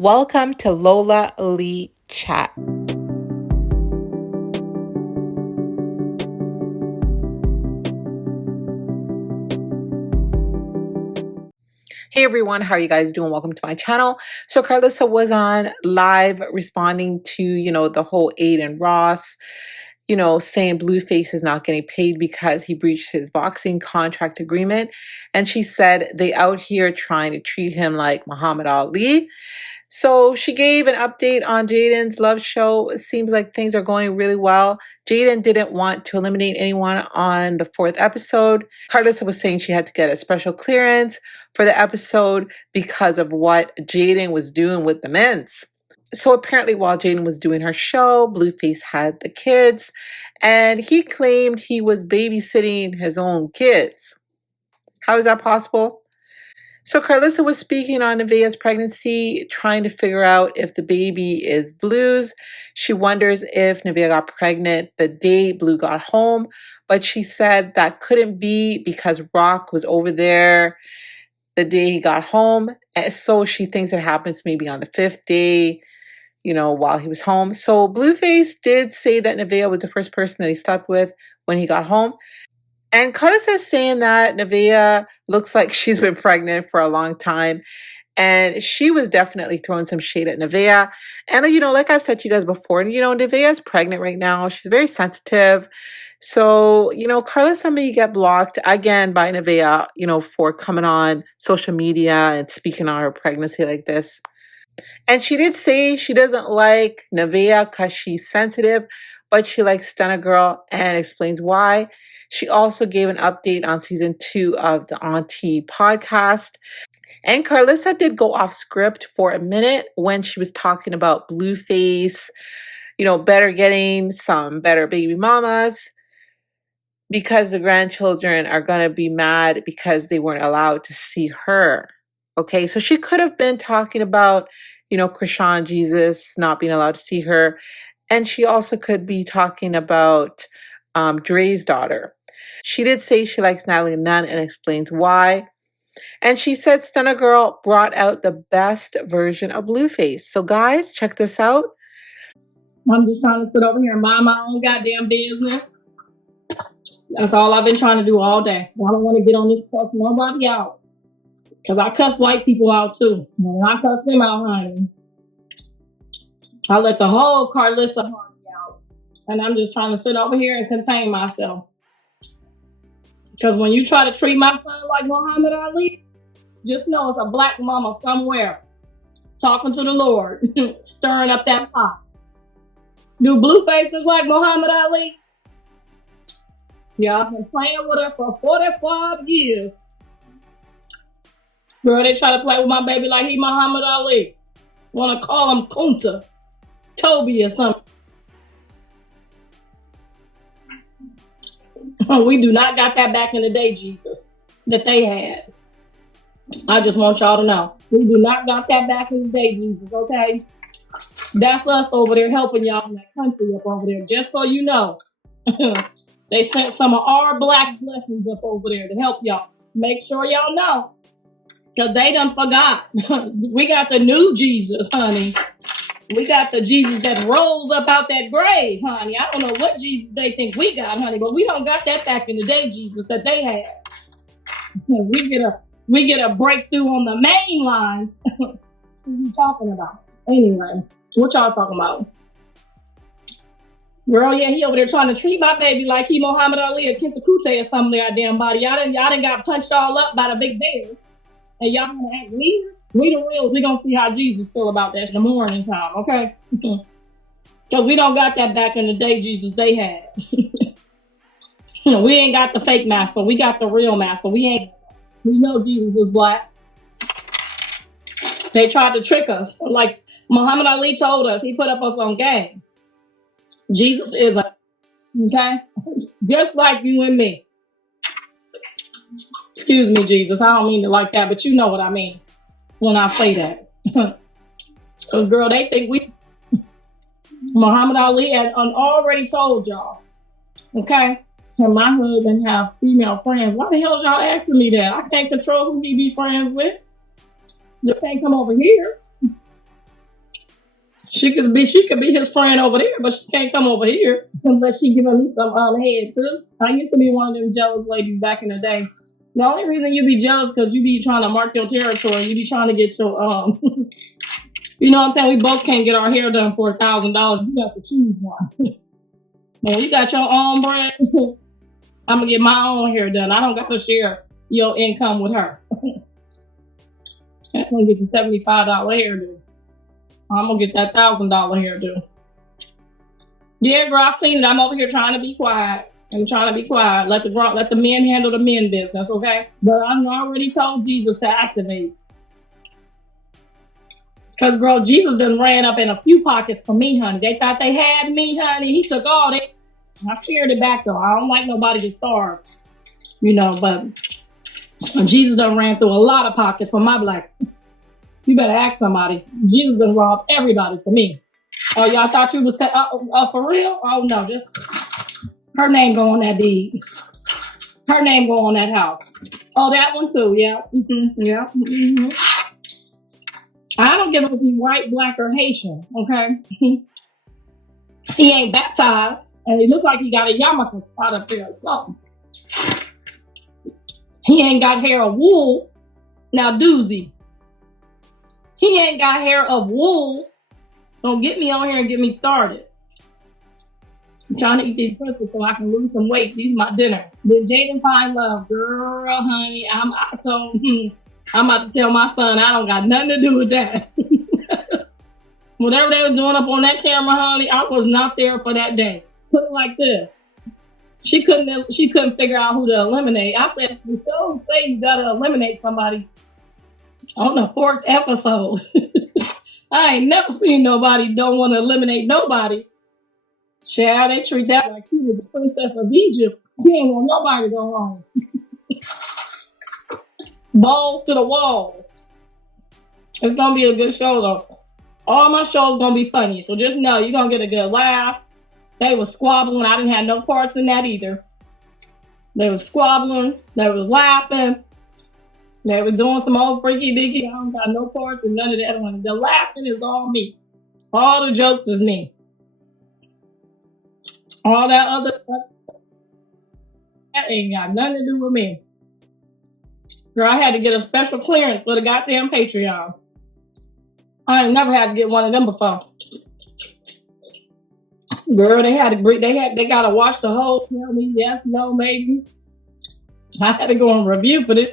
Welcome to Lola Lee Chat. Hey everyone, how are you guys doing? Welcome to my channel. So Karlissa was on live responding to, the whole Aiden Ross, saying Blueface is not getting paid because he breached his boxing contract agreement. And she said they out here trying to treat him like Muhammad Ali. So she gave an update on Jaidyn's love show. It seems like things are going really well. Jaidyn didn't want to eliminate anyone on the 4th episode. Karlissa was saying she had to get a special clearance for the episode because of what Jaidyn was doing with the mints. So apparently while Jaidyn was doing her show, Blueface had the kids and he claimed he was babysitting his own kids. How is that possible? So Karlissa was speaking on Neveah's pregnancy, trying to figure out if the baby is Blue's. She wonders if Neveah got pregnant the day Blue got home, but she said that couldn't be because Rock was over there the day he got home. And so she thinks it happens maybe on the 5th day, while he was home. So Blueface did say that Neveah was the first person that he slept with when he got home. And Karlissa is saying that Neveah looks like she's been pregnant for a long time. And she was definitely throwing some shade at Neveah. And, like I've said to you guys before, Neveah is pregnant right now. She's very sensitive. So, Karlissa may get blocked again by Neveah, for coming on social media and speaking on her pregnancy like this. And she did say she doesn't like Neveah because she's sensitive, but she likes Stunna Girl and explains why. She also gave an update on season 2 of the Auntie podcast. And Karlissa did go off script for a minute when she was talking about Blueface, better getting some better baby mamas because the grandchildren are going to be mad because they weren't allowed to see her. Okay, so she could have been talking about, Krishan Jesus not being allowed to see her. And she also could be talking about Dre's daughter. She did say she likes Natalie Nunn and explains why. And she said Stunna Girl brought out the best version of Blueface. So guys, check this out. I'm just trying to sit over here and mind my own goddamn business. That's all I've been trying to do all day. I don't want to get on this cuss nobody out. Because I cuss white people out too. And I cuss them out, honey. I let the whole Karlissa honey out. And I'm just trying to sit over here and contain myself. Because when you try to treat my son like Muhammad Ali, just know it's a black mama somewhere talking to the Lord, stirring up that pot. Do Blueface look like Muhammad Ali? Yeah, I've been playing with her for 45 years. Girl, they try to play with my baby like he Muhammad Ali. Want to call him Kunta, Toby or something. We do not got that back in the day, Jesus, that they had. I just want y'all to know. We do not got that back in the day, Jesus, okay? That's us over there helping y'all in that country up over there, just so you know. They sent some of our black blessings up over there to help y'all. Make sure y'all know. Because they done forgot. We got the new Jesus, honey. We got the Jesus that rose up out that grave, honey. I don't know what Jesus they think we got, honey, but we don't got that back in the day, Jesus, that they had. We get a breakthrough on the main line. What are you talking about? Anyway, what y'all talking about? Girl, yeah, he over there trying to treat my baby like he Muhammad Ali or Kintakute or something like that damn body. Y'all done got punched all up by the big bear. And y'all gonna act weird? We the reals, we gonna see how Jesus feel about that in the morning time, okay? Because we don't got that back in the day, Jesus, they had. We ain't got the fake master, we got the real master. We know Jesus was black. They tried to trick us. Like Muhammad Ali told us, he put up us on game. Jesus isn't, okay? Just like you and me. Excuse me, Jesus, I don't mean it like that, but you know what I mean when I say that. Because, girl, they think Muhammad Ali had already told y'all, okay? And my husband have female friends. Why the hell y'all asking me that? I can't control who he be friends with. Just can't come over here. She could be his friend over there, but she can't come over here unless she giving me some head too. I used to be one of them jealous ladies back in the day. The only reason you be jealous because you be trying to mark your territory. You be trying to get your you know what I'm saying? We both can't get our hair done for $1,000. You have to choose one. When you got your own brand, I'm gonna get my own hair done. I don't got to share your income with her. I'm gonna get the $75 hairdo. I'm gonna get that $1,000 hairdo. Yeah, girl, I seen it. I'm over here trying to be quiet. I'm trying to be quiet. Let the men handle the men business, okay? But I'm already told Jesus to activate. Because, girl, Jesus done ran up in a few pockets for me, honey. They thought they had me, honey. He took all that. I shared it back, though. I don't like nobody to starve, you know, but Jesus done ran through a lot of pockets for my black. You better ask somebody. Jesus done robbed everybody for me. Oh, y'all thought you was for real? Oh, no, just her name go on that deed. Her name go on that house. Oh, that one too, yeah. Mm-hmm. Yeah. Mm-hmm. I don't give a if he's white, black, or Haitian, okay? He ain't baptized, and he look like he got a yarmulke spot up there or something. He ain't got hair of wool. Now, doozy. He ain't got hair of wool. Don't get me on here and get me started. I'm trying to eat these pretzels so I can lose some weight. These my dinner. Did Jaidyn find love? Girl, honey, I'm about to tell my son I don't got nothing to do with that. Whatever they were doing up on that camera, honey, I was not there for that day. Put it like this. She couldn't figure out who to eliminate. I said, so say you gotta eliminate somebody on the 4th episode. I ain't never seen nobody don't want to eliminate nobody. Child, they treat that like she was the princess of Egypt. He ain't want nobody to go home. Balls to the wall. It's gonna be a good show though. All my shows gonna be funny, so just know you're gonna get a good laugh. They was squabbling. I didn't have no parts in that either. They was squabbling. They was laughing. They were doing some old freaky dicky. I don't got no parts in none of that one. The laughing is all me. All the jokes is me. All that other stuff, that ain't got nothing to do with me. Girl, I had to get a special clearance for the goddamn Patreon. I ain't never had to get one of them before. Girl, they gotta watch the whole, tell me yes, no, maybe. I had to go and review for this.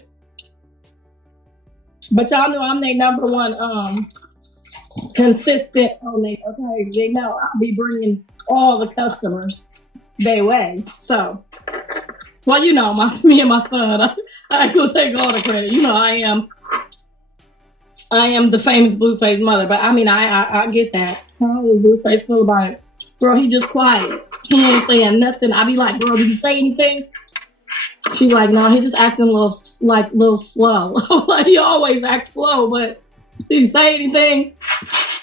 But y'all know I'm their number one consistent donate. Okay, they know I'll be bringing all the customers their way. So, well, you know, me and my son, I could take all the credit. You know, I am the famous Blueface mother. But I mean, I get that. How does Blueface feel about it? Girl, he just quiet. He ain't saying nothing. I be like, girl, did he say anything? She like, no, he just acting a little slow. Like, he always acts slow, but did he say anything?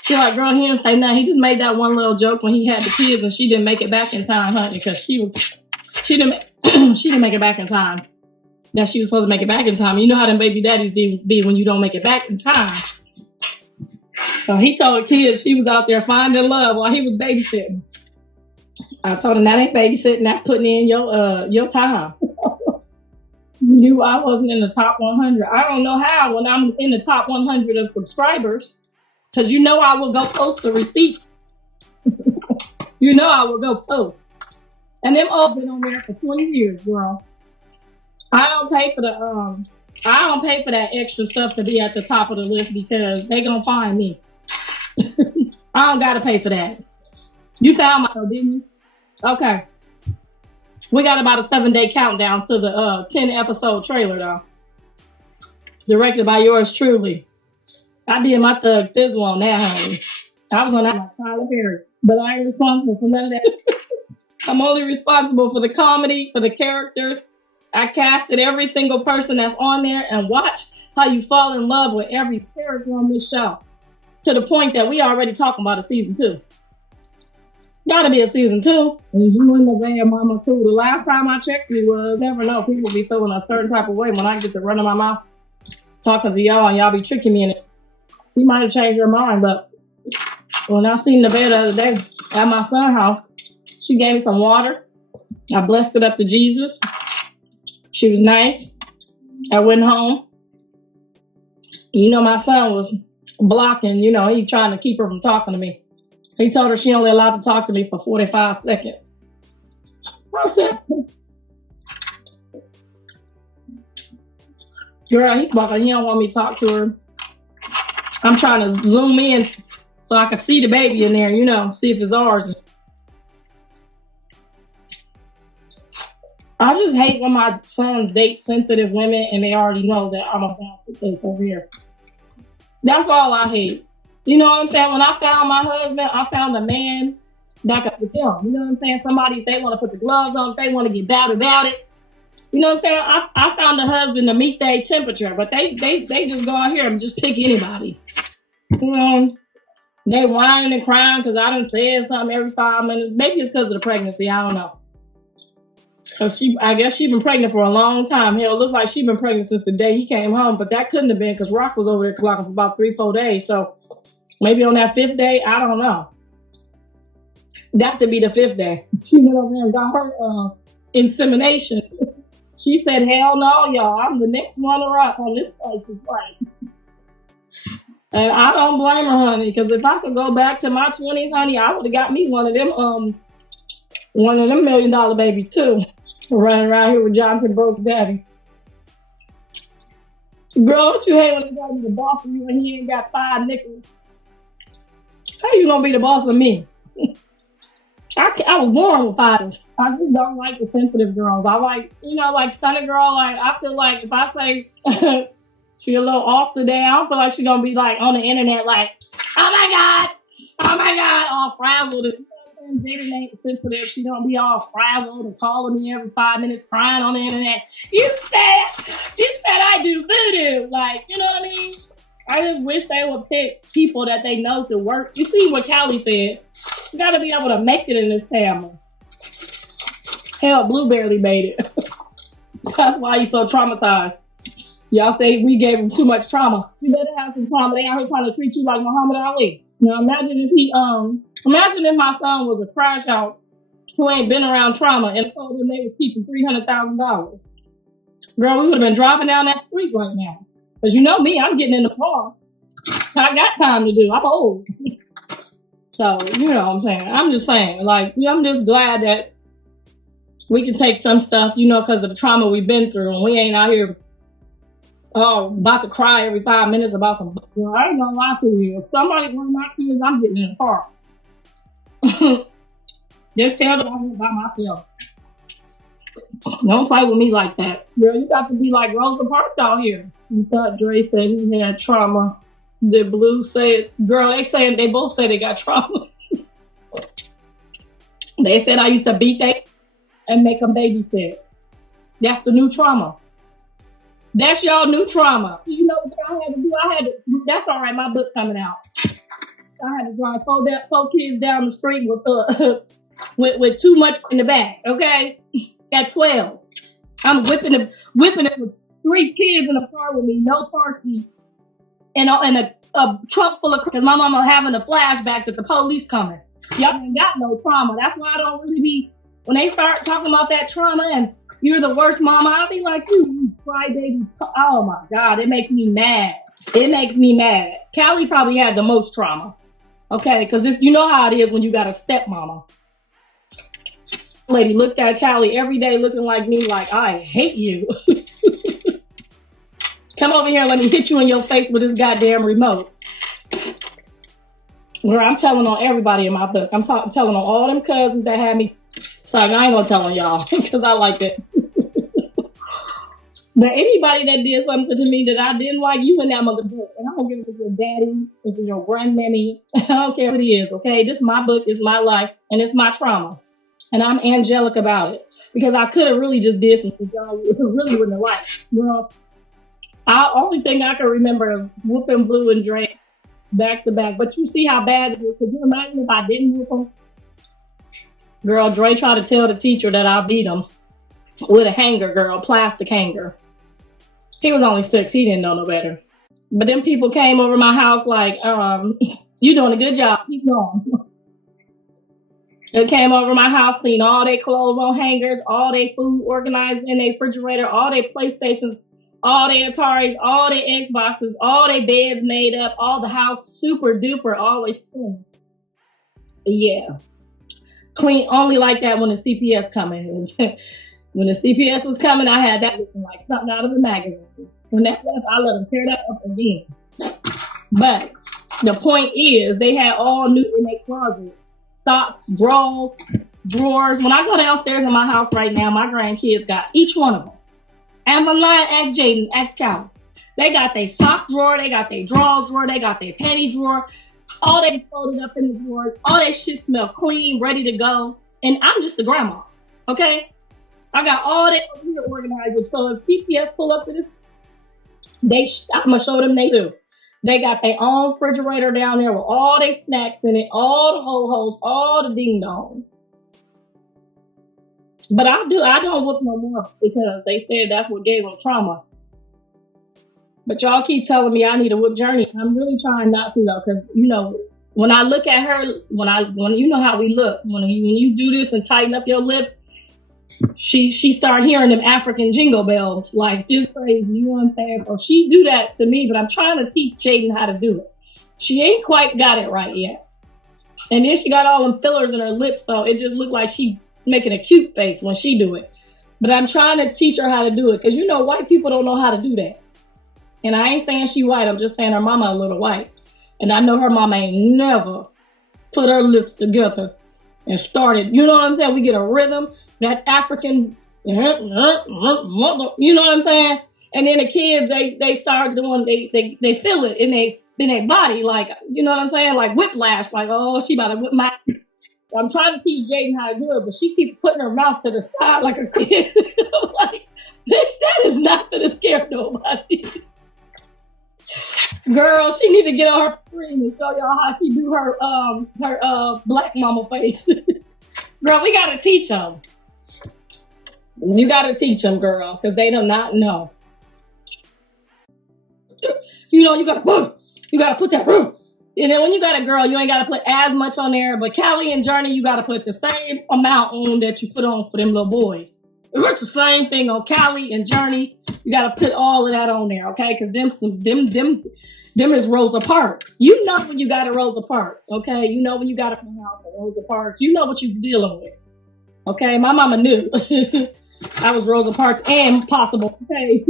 She like, girl, he didn't say nothing. He just made that one little joke when he had the kids and she didn't make it back in time, honey, because she didn't make it back in time. That she was supposed to make it back in time. You know how them baby daddies be when you don't make it back in time. So he told the kids she was out there finding love while he was babysitting. I told him that ain't babysitting, that's putting in your time. Knew I wasn't in the top 100. I don't know how when I'm in the top 100 of subscribers, because you know I will go post the receipt. You know I will go post. And them all been on there for 20 years, girl. I don't pay for that extra stuff to be at the top of the list because they gonna find me. I don't gotta pay for that. You found my show, didn't you? Okay. We got about a 7-day countdown to the 10-episode trailer, though. Directed by yours truly. I did my Thug Fizzle on that, honey. I was on that like Tyler Perry. But I ain't responsible for none of that. I'm only responsible for the comedy, for the characters. I casted every single person that's on there and watch how you fall in love with every character on this show. To the point that we already talking about a season 2. Gotta be a season 2. And you in the van, mama, too. The last time I checked you was, never know, people be feeling a certain type of way when I get to running my mouth talking to y'all and y'all be tricking me in it. You might have changed your mind, but When I seen Neveah the other day at my son's house, she gave me some water. I blessed it up to Jesus. She was nice. I went home. You know, my son was blocking, you know, he trying to keep her from talking to me. He told her she only allowed to talk to me for 45 seconds. I said, girl, he's blocking. He don't want me to talk to her. I'm trying to zoom in so I can see the baby in there, you know, see if it's ours. I just hate when my sons date sensitive women and they already know that I'm about to take over here. That's all I hate. You know what I'm saying? When I found my husband, I found a man that could with them. You know what I'm saying? Somebody, if they want to put the gloves on, if they want to get bad about it. You know what I'm saying? I found a husband to meet their temperature, but they just go out here and just pick anybody. You know, they whining and crying because I done said something every 5 minutes. Maybe it's because of the pregnancy. I don't know. So I guess she's been pregnant for a long time. Hell, it looks like she's been pregnant since the day he came home, but that couldn't have been because Rock was over there clocking for about 3-4 days. So maybe on that 5th day, I don't know. Got to be the 5th day. She went over there and got her insemination. She said, hell no, y'all. I'm the next one to rock on this place. And I don't blame her, honey, because if I could go back to my 20s, honey, I would have got me one of them $1 million babies too. Running around here with Jonathan Broke's daddy. Girl, don't you hate when they got the boss of you and he ain't got 5 nickels? How you gonna be the boss of me? I was born with 5. I just don't like the sensitive girls. I like, you know, like Stunna girl. Like I feel like if I say she a little off today, I don't feel like she's gonna be like on the internet like, oh my god, all frazzled. Jaidyn ain't sensitive. She don't be all frazzled and calling me every 5 minutes, crying on the internet. You said I do voodoo. Like, you know what I mean? I just wish they would pick people that they know to work. You see what Callie said? You gotta be able to make it in this family. Hell, Blue barely made it. That's why he's so traumatized. Y'all say we gave him too much trauma. You better have some trauma. They out here trying to treat you like Muhammad Ali. Now imagine if my son was a crash out who ain't been around trauma and told him they was keeping $300,000. Girl, we would have been driving down that street right now. Cause you know me, I'm getting in the car. I got time to do. I'm old. So, you know what I'm saying? I'm just saying, like, I'm just glad that we can take some stuff, you know, because of the trauma we've been through, and we ain't out here about to cry every 5 minutes about some. You know, I ain't gonna lie to you. If somebody one of my kids, I'm getting in the car. Just tell them I'm by myself. Don't play with me like that. Girl, you got to be like Rosa Parks out here. You thought Dre said he had trauma. Did Blue say it? Girl, they both say they got trauma. They said I used to beat them and make them babysit. That's the new trauma. That's y'all new trauma. You know what I had to do? That's all right, my book coming out. I had to drive 4 kids down the street with too much in the back, okay? At 12. I'm whipping it with 3 kids in the car with me, no car seat. And a truck full of, because my mama having a flashback that the police coming. Y'all ain't got no trauma. That's why I don't really be, when they start talking about that trauma and you're the worst mama, I'll be like, you crybaby. Oh my God, it makes me mad. It makes me mad. Callie probably had the most trauma. Okay, because you know how it is when you got a stepmama. Lady looked at Callie every day looking like me, like, I hate you. Come over here and let me hit you in your face with this goddamn remote. Girl, I'm telling on everybody in my book. I'm telling on all them cousins that had me. Sorry, I ain't gonna tell on y'all because I like it. But anybody that did something to me that I didn't like, you in that mother book. And I don't give it to your daddy, if it's your grandmammy. I don't care what it is, okay? This is my book, it's my life, and it's my trauma. And I'm angelic about it. Because I could have really just did something y'all really wouldn't have liked. Girl, only thing I can remember is whooping Blue and Dre back to back. But you see how bad it is. Could you imagine if I didn't whoop them? Girl, Dre tried to tell the teacher that I beat him with a hanger, girl, plastic hanger. He was only 6. He didn't know no better. But then people came over my house like, You doing a good job. Keep going. They came over my house, seen all their clothes on hangers, all their food organized in their refrigerator, all their PlayStations, all their Ataris, all their Xboxes, all their beds made up, all the house super duper, always clean. Yeah. Clean only like that when the CPS coming. When the CPS was coming, I had that looking like something out of a magazine. When that left, I let them tear that up again. But the point is, they had all new in their closet. Socks, drawers. When I go downstairs in my house right now, my grandkids got each one of them. And I'm lying, ask Jaidyn, ask Cal. They got their sock drawer, they got their drawers drawer, they got their panty drawer. All they folded up in the drawers. All that shit smell clean, ready to go. And I'm just a grandma, okay? I got all that over here organized. So if CPS pull up to this, I'm gonna show them they do. They got their own refrigerator down there with all their snacks in it, all the ho-hos, all the ding-dongs. But I don't whoop no more because they said that's what gave them trauma. But y'all keep telling me I need to whoop Journey. I'm really trying not to though, because you know, when I look at her, when you know how we look, when you do this and tighten up your lips, she start hearing them African jingle bells like this crazy, you know what I'm saying? So she do that to me, but I'm trying to teach Jaidyn how to do it. She ain't quite got it right yet. And then she got all them fillers in her lips, so it just looked like she making a cute face when she do it. But I'm trying to teach her how to do it, because you know white people don't know how to do that. And I ain't saying she white, I'm just saying her mama a little white. And I know her mama ain't never put her lips together and started, you know what I'm saying? We get a rhythm, that African, you know what I'm saying? And then the kids, they start doing, they feel it in their body, like, you know what I'm saying? Like whiplash, like, oh, she about to whip my. I'm trying to teach Jaidyn how to do it, but she keeps putting her mouth to the side like a kid. Like, bitch, that is not gonna scare nobody. Girl, she need to get on her screen and show y'all how she do her black mama face. Girl, we gotta teach them. You gotta teach them, girl, because they do not know. You know, you gotta put that. And then when you got a girl, you ain't gotta put as much on there. But Callie and Journey, you gotta put the same amount on that you put on for them little boys. It's the same thing on Callie and Journey. You gotta put all of that on there, okay? Because them is Rosa Parks. You know when you got a Rosa Parks, okay? You know when you got a house of Rosa Parks. You know what you're dealing with, okay? My mama knew. I was Rosa Parks and possible, okay?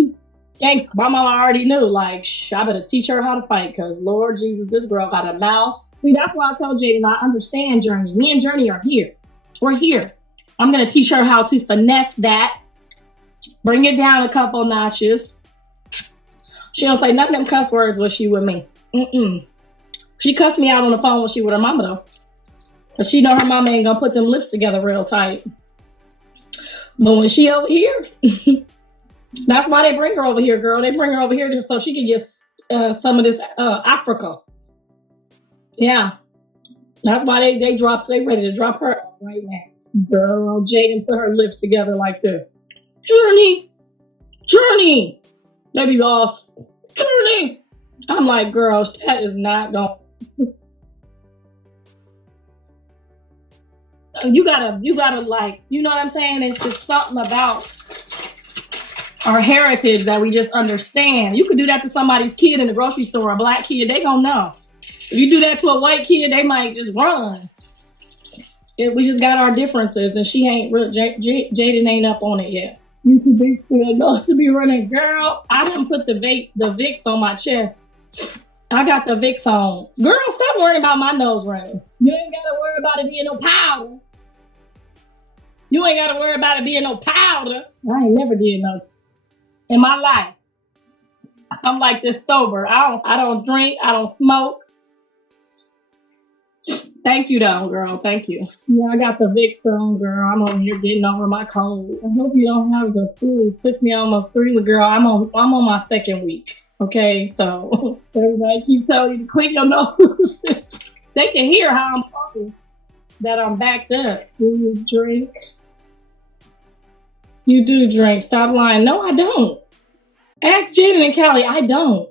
Thanks. My mama already knew, like, I better teach her how to fight, because Lord Jesus, this girl got a mouth. See, that's why I told Jaidyn I understand Journey. Me and Journey are here. We're here. I'm going to teach her how to finesse that, bring it down a couple notches. She don't say none of them cuss words when she with me. She cussed me out on the phone when she with her mama, though. Because she know her mama ain't going to put them lips together real tight. But when she over here, that's why they bring her over here, girl. They bring her over here so she can get some of this Africa. Yeah. That's why they ready to drop her right now. Girl, Jaidyn put her lips together like this. Journey. They be lost. Journey. I'm like, girls, that is not going. You gotta like, you know what I'm saying? It's just something about our heritage that we just understand. You could do that to somebody's kid in the grocery store, a black kid, they gonna know. If you do that to a white kid, they might just run. We just got our differences, and she ain't real. Jaidyn ain't up on it yet. You too big for the nose to be running, girl. I didn't put the Vicks on my chest. I got the Vicks on. Girl, stop worrying about my nose running. You ain't gotta worry about it being no powder. You ain't gotta worry about it being no powder. I ain't never did no in my life. I'm like this sober. I don't drink. I don't smoke. Thank you, though, girl. Thank you. Yeah, I got the Vicks on, girl. I'm over here getting over my cold. I hope you don't have the flu. It took me almost 3 weeks, girl. I'm on my 2nd week. Okay, so everybody keep telling you to clean your nose. They can hear how I'm talking, that I'm backed up. Do you drink? You do drink. Stop lying. No, I don't. Ask Jaidyn and Callie. I don't.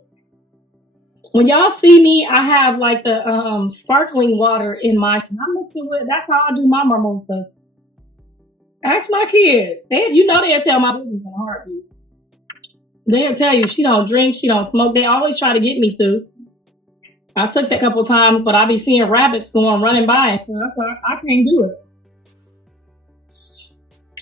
When y'all see me, I have like the sparkling water in my. I'm mixing with. That's how I do my mimosas. Ask my kids. They'll tell my business in a heartbeat. They'll tell you she don't drink, she don't smoke. They always try to get me to. I took that a couple times, but I be seeing rabbits going running by, so I can't do it.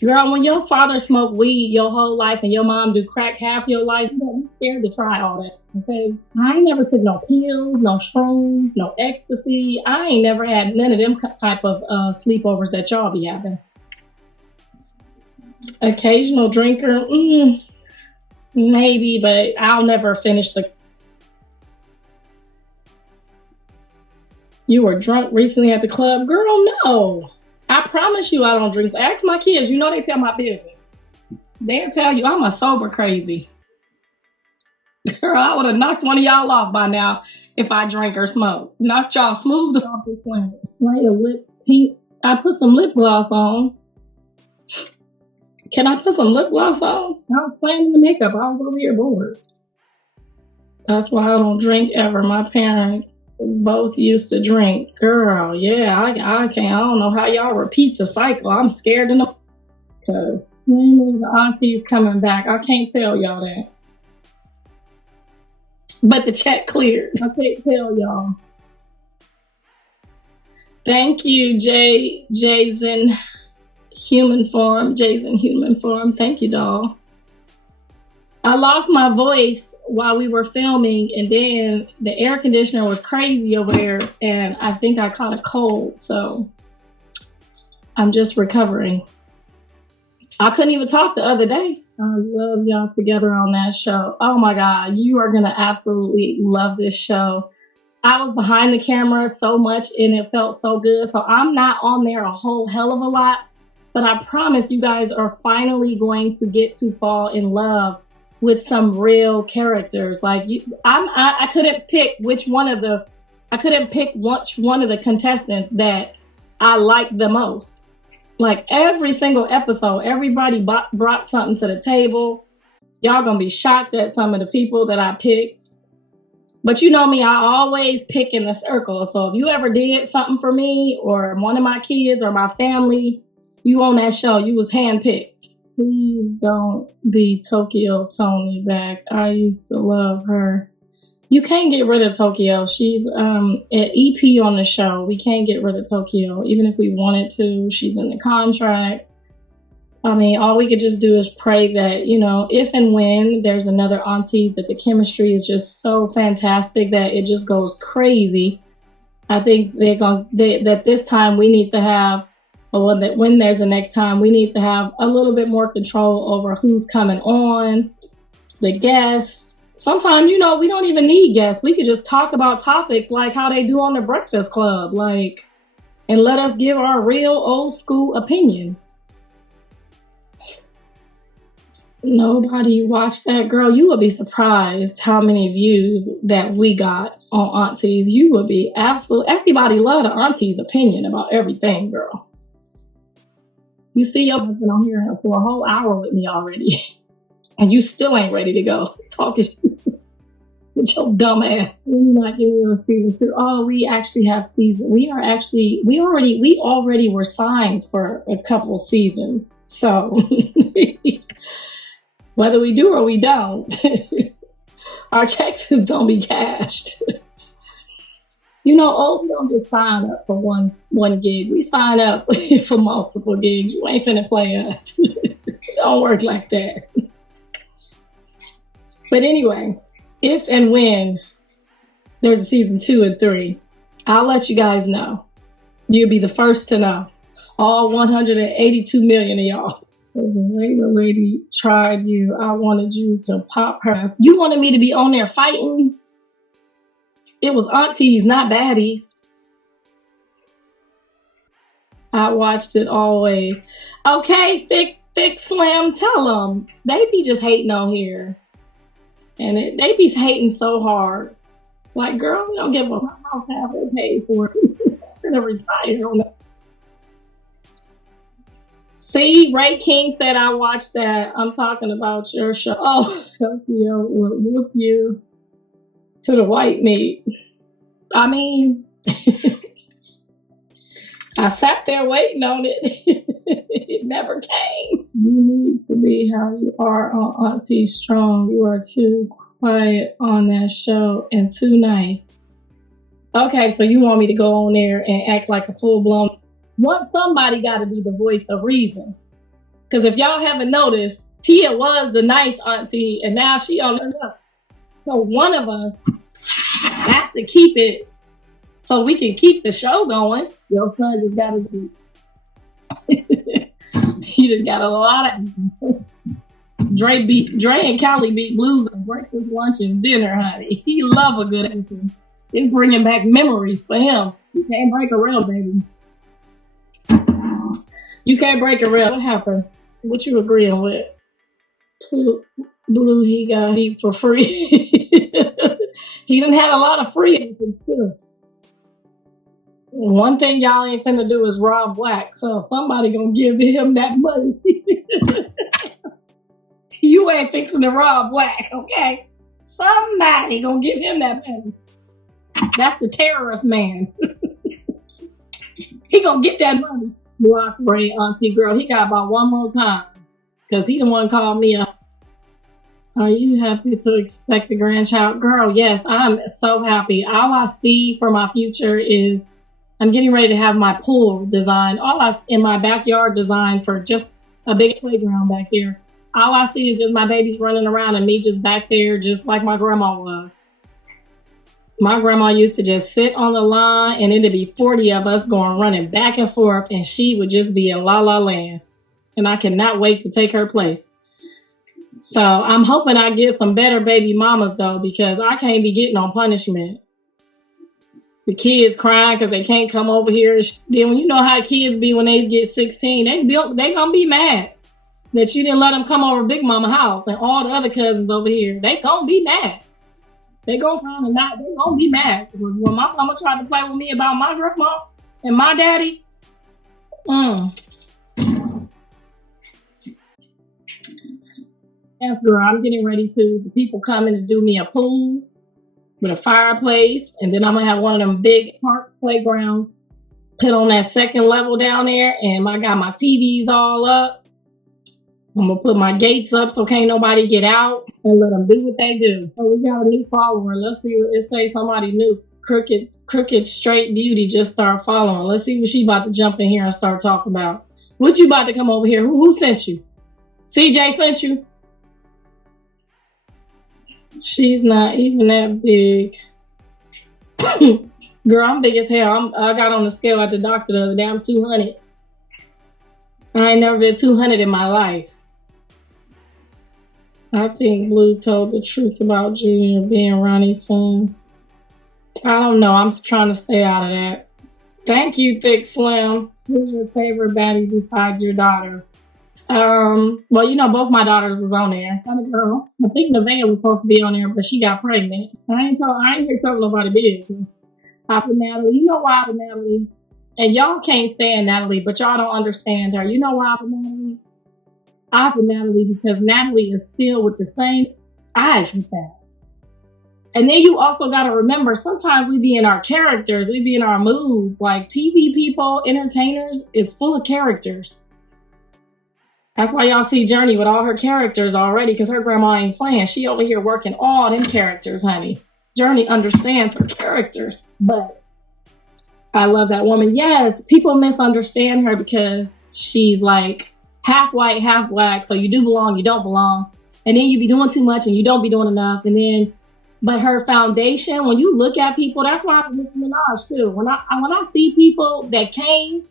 Girl, when your father smoked weed your whole life and your mom do crack half your life, you scared to try all that. Okay, I ain't never took no pills, no shrooms, no ecstasy. I ain't never had none of them type of sleepovers that y'all be having. Occasional drinker, maybe, but I'll never finish the. You were drunk recently at the club? Girl, no. I promise you I don't drink. Ask my kids. They tell my business. They'll tell you I'm a sober crazy. Girl, I would have knocked one of y'all off by now if I drank or smoked. Knocked y'all smooth off this planet. Why your lips pink? I put some lip gloss on. Can I put some lip gloss on? I was planning the makeup. I was over here bored. That's why I don't drink ever. My parents both used to drink. Girl, yeah, I can't. I don't know how y'all repeat the cycle. I'm scared enough because when the auntie's coming back, I can't tell y'all that. But the check cleared. I can't tell y'all. Thank you, jaidyn human form. jaidyn human form. Thank you, doll. I lost my voice while we were filming, and then the air conditioner was crazy over there, and I think I caught a cold, so I'm just recovering. I couldn't even talk the other day. I love y'all together on that show. Oh my God, you are gonna absolutely love this show. I was behind the camera so much and it felt so good, so I'm not on there a whole hell of a lot, but I promise you guys are finally going to get to fall in love with some real characters. Like I couldn't pick which one of the contestants that I liked the most. Like every single episode, everybody brought something to the table. Y'all gonna be shocked at some of the people that I picked. But you know me, I always pick in the circle. So if you ever did something for me or one of my kids or my family, you on that show, you was handpicked. Please don't be Tokyo Tony back. I used to love her. You can't get rid of Tokyo. She's an EP on the show. We can't get rid of Tokyo. Even if we wanted to, she's in the contract. I mean, all we could just do is pray that, if and when there's another auntie, that the chemistry is just so fantastic that it just goes crazy. I think that this time we need to have, or that when there's the next time, we need to have a little bit more control over who's coming on, the guests. Sometimes, we don't even need guests. We could just talk about topics like how they do on the Breakfast Club, and let us give our real old school opinions. Nobody watched that. Girl, you would be surprised how many views that we got on aunties. You would be everybody loved the auntie's opinion about everything, girl. You see your husband on here for a whole hour with me already, and you still ain't ready to go. Talking with your dumb ass. We're not giving you a season 2. Oh, we actually have season. We already were signed for a couple seasons. So whether we do or we don't, our checks is gonna be cashed. We don't just sign up for one gig. We sign up for multiple gigs. You ain't finna play us. Don't work like that. But anyway, if and when there's a season 2 and 3, I'll let you guys know. You'll be the first to know. All 182 million of y'all. The lady tried you. I wanted you to pop her. You wanted me to be on there fighting? It was aunties, not baddies. I watched it always. Okay, thick slim, tell them. They be just hating on here. And they be hating so hard. Like, girl, we don't give a house half they paid for it. I'm gonna retire on that. See, Ray King said I watched that. I'm talking about your show. Oh, Tokyo will whoop you. to the white meat. I mean, I sat there waiting on it. It never came. You need to be how you are on Auntie Strong. You are too quiet on that show and too nice. Okay, so you want me to go on there and act like a full-blown... Somebody got to be the voice of reason. Because if y'all haven't noticed, Tia was the nice auntie, and now she on the up. So one of us has to keep it so we can keep the show going. Your son just got to be... He just got a lot of... Dre and Callie beat Blues at breakfast, lunch, and dinner, honey. He love a good anthem. It's bringing back memories for him. You can't break a rail, baby. You can't break a rail. What happened? What you agreeing with? Blue, he got heat for free. He done had a lot of free too. One thing y'all ain't finna do is rob Black, so somebody gonna give him that money. You ain't fixing to rob Black, okay? Somebody gonna give him that money. That's the terrorist man. He gonna get that money. Block Ray, auntie girl. He got about one more time. Because he the one called me up. Are you happy to expect a grandchild? Girl, yes, I'm so happy. All I see for my future is I'm getting ready to have my pool designed. In my backyard designed for just a big playground back here. All I see is just my babies running around and me just back there just like my grandma was. My grandma used to just sit on the lawn and it'd be 40 of us going running back and forth and she would just be in la la land. And I cannot wait to take her place. So I'm hoping I get some better baby mamas though, because I can't be getting on punishment. The kids crying because they can't come over here. Then you know how kids be when they get 16, they gonna be mad that you didn't let them come over Big Mama house and all the other cousins over here. They gonna be mad. They gonna be mad. Because when my mama tried to play with me about my grandma and my daddy, yes, girl, I'm getting ready to, the people coming to do me a pool with a fireplace, and then I'm gonna have one of them big park playgrounds put on that second level down there, and I got my TVs all up. I'm gonna put my gates up so can't nobody get out and let them do what they do. So we got a new follower. Let's see what it say. Somebody new. Crooked Straight Beauty just start following. Let's see what she about to jump in here and start talking about. What you about to come over here? Who sent you? CJ sent you? She's not even that big. Girl, I'm big as hell. I got on the scale at the doctor the other day. I'm 200. I ain't never been 200 in my life. I think Blue told the truth about Junior being Ronnie's son. I don't know. I'm trying to stay out of that. Thank you, Thick Slim. Who's your favorite baddie besides your daughter? Well, you know, both my daughters was on there. That girl. I think Neveah was supposed to be on there, but she got pregnant. I ain't here telling nobody business. Papa Natalie. You know why Papa Natalie? And y'all can't stand Natalie, but y'all don't understand her. You know why Papa Natalie? I for Natalie because Natalie is still with the same eyes with that. And then you also got to remember, sometimes we be in our characters, we be in our moods. Like TV people, entertainers is full of characters. That's why y'all see Journey with all her characters already, because her grandma ain't playing. She over here working all them characters, honey. Journey understands her characters. But I love that woman. Yes, people misunderstand her because she's like half white, half black. So you do belong, you don't belong. And then you be doing too much and you don't be doing enough. And then, but her foundation, when you look at people, that's why I was Nicki Minaj too. When I see people that came,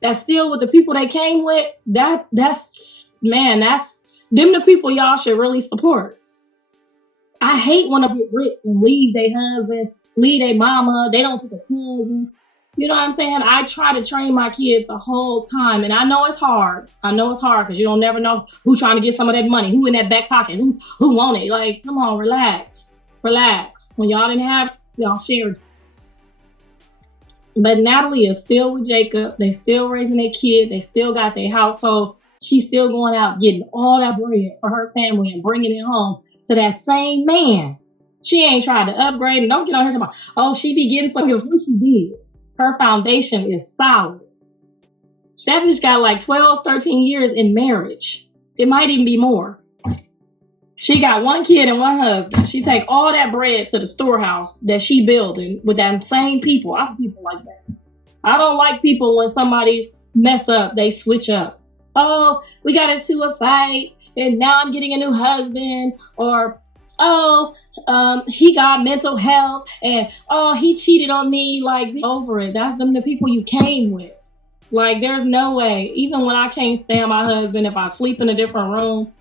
that's still with the people they came with, that's them the people y'all should really support. I hate when they get rich and leave their husband, leave their mama, they don't pick a cousin. You know what I'm saying? I try to train my kids the whole time. And I know it's hard. Because you don't never know who trying to get some of that money, who in that back pocket, who want it. Like, come on, relax. When y'all didn't have, y'all shared. But Natalie is still with Jacob. They still raising their kid. They still got their household. She's still going out getting all that bread for her family and bringing it home to that same man She ain't tried to upgrade, and don't get on her talking about, oh, she be getting something. What she did. Her foundation is solid. That bitch got like 12, 13 years in marriage. It might even be more. She got one kid and one husband. She take all that bread to the storehouse that she building with them same people. I have people like that. I don't like people when somebody mess up, they switch up. Oh, we got into a fight and now I'm getting a new husband. Or, oh, he got mental health and, oh, he cheated on me. Like, over it. That's the people you came with. Like, there's no way. Even when I can't stand my husband, if I sleep in a different room,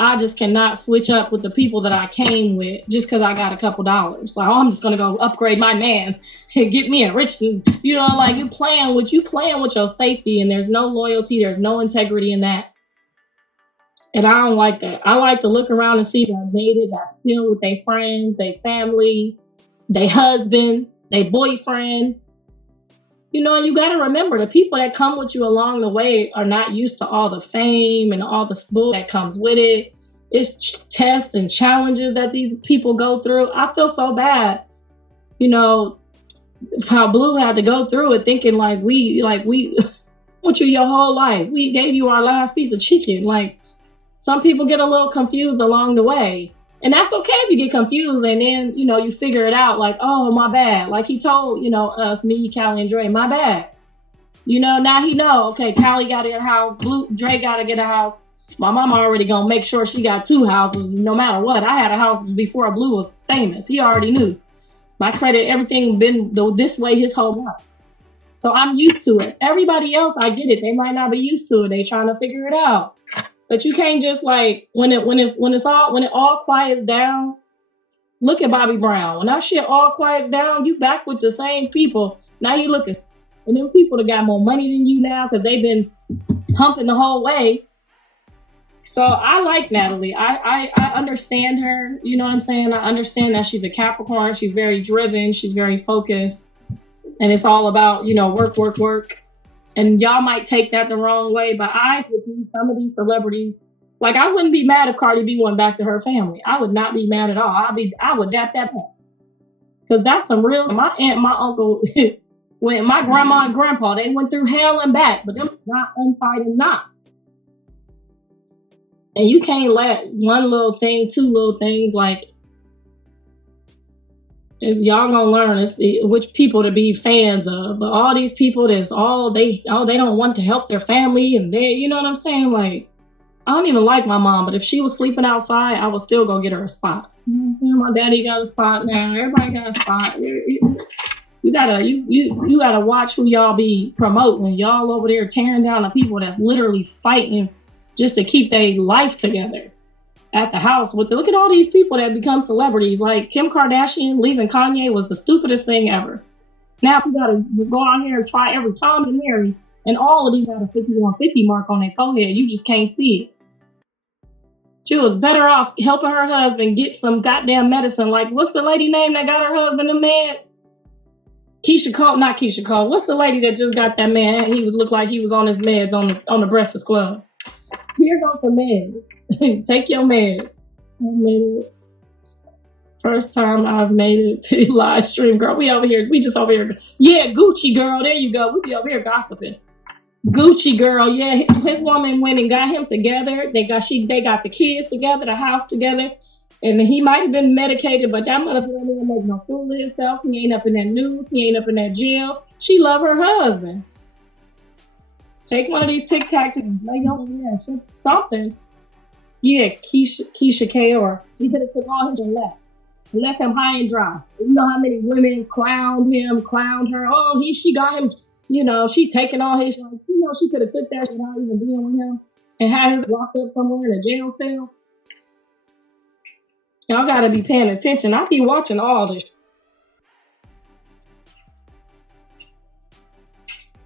I just cannot switch up with the people that I came with just because I got a couple dollars. Like, oh, I'm just going to go upgrade my man and get me a rich, you know, like you playing with your safety, and there's no loyalty. There's no integrity in that. And I don't like that. I like to look around and see that dated, that's still with their friends, their family, their husband, their boyfriend. You know, you got to remember the people that come with you along the way are not used to all the fame and all the bull that comes with it. It's tests and challenges that these people go through. I feel so bad, you know, how Blue had to go through it thinking like we want you your whole life. We gave you our last piece of chicken. Like, some people get a little confused along the way. And that's okay if you get confused and then, you know, you figure it out like, oh, my bad. Like he told, you know, us, me, Callie, and Dre, my bad. You know, now he know, okay, Callie got to get a house, Dre got to get a house. My mama already going to make sure she got 2 houses no matter what. I had a house before Blue was famous. He already knew. My credit, everything been this way his whole life. So I'm used to it. Everybody else, I get it. They might not be used to it. They trying to figure it out. But you can't just like when it all quiets down. Look at Bobby Brown. When that shit all quiets down, you back with the same people. Now you looking, and them people that got more money than you now because they've been humping the whole way. So I like Natalie. I understand her. You know what I'm saying? I understand that she's a Capricorn. She's very driven. She's very focused, and it's all about, you know, work, work, work. And y'all might take that the wrong way, but some of these celebrities, like I wouldn't be mad if Cardi B went back to her family. I would not be mad at all. I would dap that back. Because that's some real, my aunt and my uncle, when my grandma and grandpa, they went through hell and back, but them was not unfighting knots. And you can't let one little thing, 2 little things, like, y'all gonna learn which people to be fans of. But all these people they don't want to help their family, and they, you know what I'm saying? Like, I don't even like my mom, but if she was sleeping outside, I would still go get her a spot. My daddy got a spot now. Everybody got a spot. You gotta watch who y'all be promoting. Y'all over there tearing down the people that's literally fighting just to keep their life together at the house. Look at all these people that become celebrities. Like Kim Kardashian leaving Kanye was the stupidest thing ever. Now you gotta go out here and try every Tom and Mary, and all of these got a 5150 mark on their forehead. You just can't see it. She was better off helping her husband get some goddamn medicine. Like, what's the lady name that got her husband a meds? Not Keisha Cole. What's the lady that just got that man? He would look like he was on his meds on the Breakfast Club. Here goes the meds. Take your meds. I made it. First time I've made it to the live stream, girl. We just over here. Yeah, Gucci girl. There you go. We be over here gossiping. Gucci girl. Yeah, his woman went and got him together. They got the kids together, the house together. And he might have been medicated, but that motherfucker ain't make no fool of himself. He ain't up in that news. He ain't up in that jail. She love her husband. Take one of these Tic Tacs and lay on there. Something. Yeah, Keisha K.R. He could have took all his and left him high and dry. You know how many women clowned her. Oh, she got him. You know, she taking all his. Like, you know, she could have took that shit without even being with him and had his locked up somewhere in a jail cell. Y'all gotta be paying attention. I be watching all this.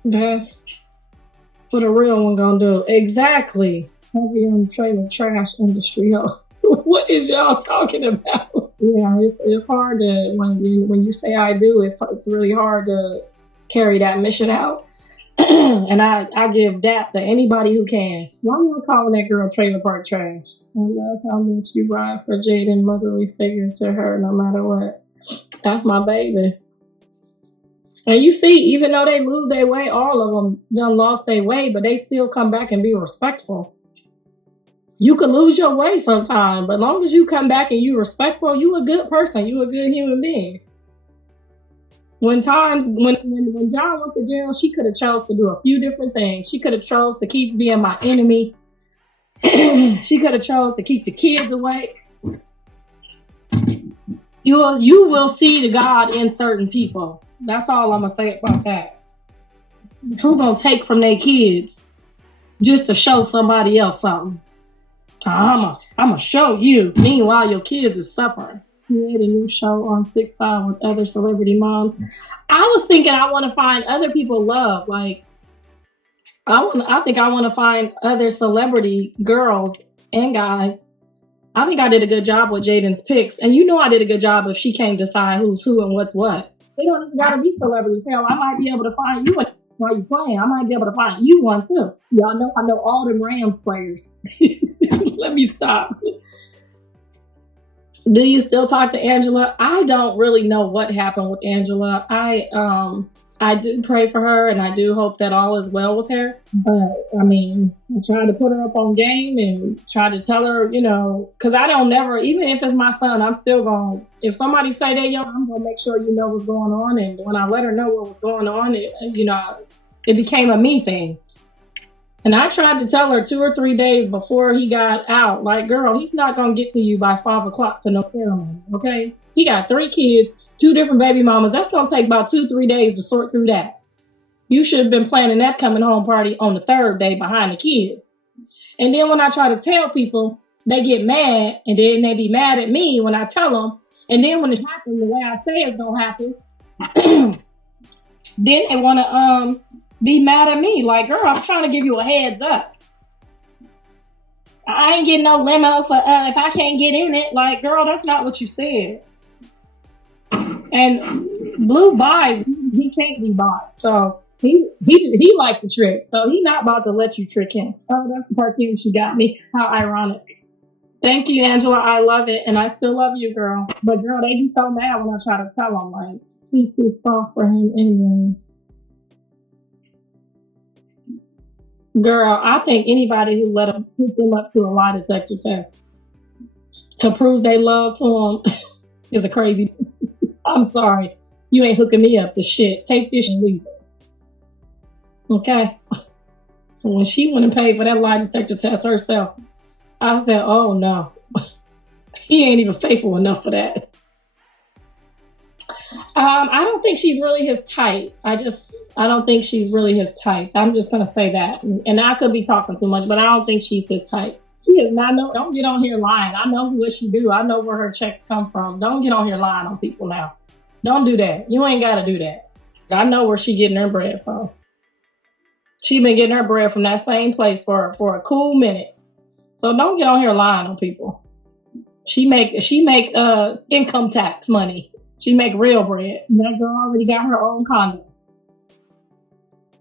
That's what a real one gonna do. Exactly. Heavy on the trailer trash industry. What is y'all talking about? Yeah, it's hard to when you say I do. It's really hard to carry that mission out. And I give dap to anybody who can. Why are you calling that girl trailer park trash? I love how much you ride for Jaidyn, motherly figure to her no matter what. That's my baby. And you see, even though they lose their way, all of them done lost their way, but they still come back and be respectful. You could lose your way sometime, but as long as you come back and you respectful, you a good person. You a good human being. When John went to jail, she could have chose to do a few different things. She could have chose to keep being my enemy. She could have chose to keep the kids away. You will see the God in certain people. That's all I'm gonna say about that. Who gonna take from their kids just to show somebody else something? I'm gonna show you. Meanwhile, your kids is suffering. Create a new show on 6 Side with other celebrity moms. I was thinking I want to find other people love. Like I think I want to find other celebrity girls and guys. I think I did a good job with Jaidyn's picks, and you know I did a good job if she can't decide who's who and what's what. They don't even gotta be celebrities. Hell, I might be able to find you while you playing. I might be able to find you one too. Y'all know I know all the Rams players. Let me stop. Do you still talk to Angela? I don't really know what happened with Angela. I do pray for her, and I do hope that all is well with her. But I mean, I tried to put her up on game and try to tell her, you know, because I don't never, even if it's my son, I'm still going. If somebody say they young, I'm gonna make sure you know what's going on. And when I let her know what was going on, it became a me thing. And I tried to tell her 2 or 3 days before he got out, like, girl, he's not going to get to you by 5 o'clock for no ceremony, okay? He got 3 kids, 2 different baby mamas. That's going to take about 2-3 days to sort through that. You should have been planning that coming home party on the 3rd day behind the kids. And then when I try to tell people, they get mad, and then they be mad at me when I tell them. And then when it happens the way I say it's going to happen, then they want to, be mad at me. Like, girl, I'm trying to give you a heads up. I ain't getting no limo for if I can't get in it. Like, girl, that's not what you said. And Blue buys, he can't be bought. So he liked the trick. So he not about to let you trick him. Oh, that's the perfume she got me. How ironic. Thank you, Angela. I love it. And I still love you, girl. But girl, they be so mad when I try to tell them, like, she's too soft for him anyway. Girl, I think anybody who let them hook them up to a lie detector test to prove they love to them is a crazy. I'm sorry. You ain't hooking me up to shit. Take this and leave it. Okay? When she went and paid for that lie detector test herself, I said, oh no. He ain't even faithful enough for that. I don't think she's really his type. I don't think she's really his type. I'm just gonna say that. And I could be talking too much, but I don't think she's his type. She is not. No, don't get on here lying. I know what she do. I know where her checks come from. Don't get on here lying on people now. Don't do that. You ain't gotta do that. I know where she getting her bread from. She been getting her bread from that same place for a cool minute. So don't get on here lying on people. She make income tax money. She make real bread. That girl already got her own condo.